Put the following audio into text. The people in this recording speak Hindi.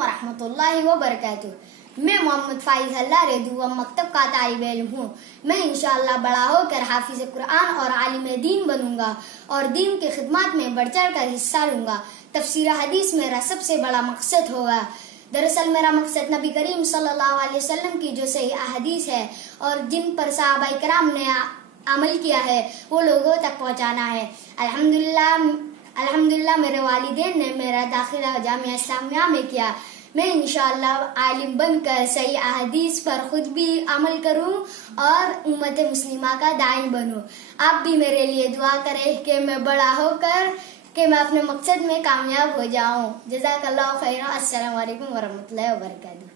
वरहमतुल्लाहि वबरकातुहू। मैं मोहम्मद फाइज हल्ला रेदू मकतब का तालिब इल्म हूँ। मैं इंशाअल्लाह बड़ा होकर हाफिज कुरान और आलिम दीन बनूंगा और दीन की खिदमत में बढ़ चढ़ कर हिस्सा लूंगा। तफसीर हदीस मेरा सबसे बड़ा मकसद होगा। दरअसल मेरा मकसद नबी करीम सल्लल्लाहु अलैहि वसल्लम की जो सही अहदीस है और जिन पर सहाबाए किराम ने अमल किया है वो लोगों तक पहुँचाना है। अल्हम्दुलिल्लाह मेरे वालिदैन ने मेरा दाखिला जामिया इस्लामिया में किया। मैं इंशाअल्लाह आलिम बनकर सही अहदीस पर खुद भी अमल करूं और उम्मत मुस्लिमा का दाई बनूं। आप भी मेरे लिए दुआ करें कि मैं बड़ा होकर कि मैं अपने मकसद में कामयाब हो जाऊं। जज़ाकल्लाहु खैरन। अस्सलामु अलैकुम वरहमतुल्लाहि वबरकातुहू।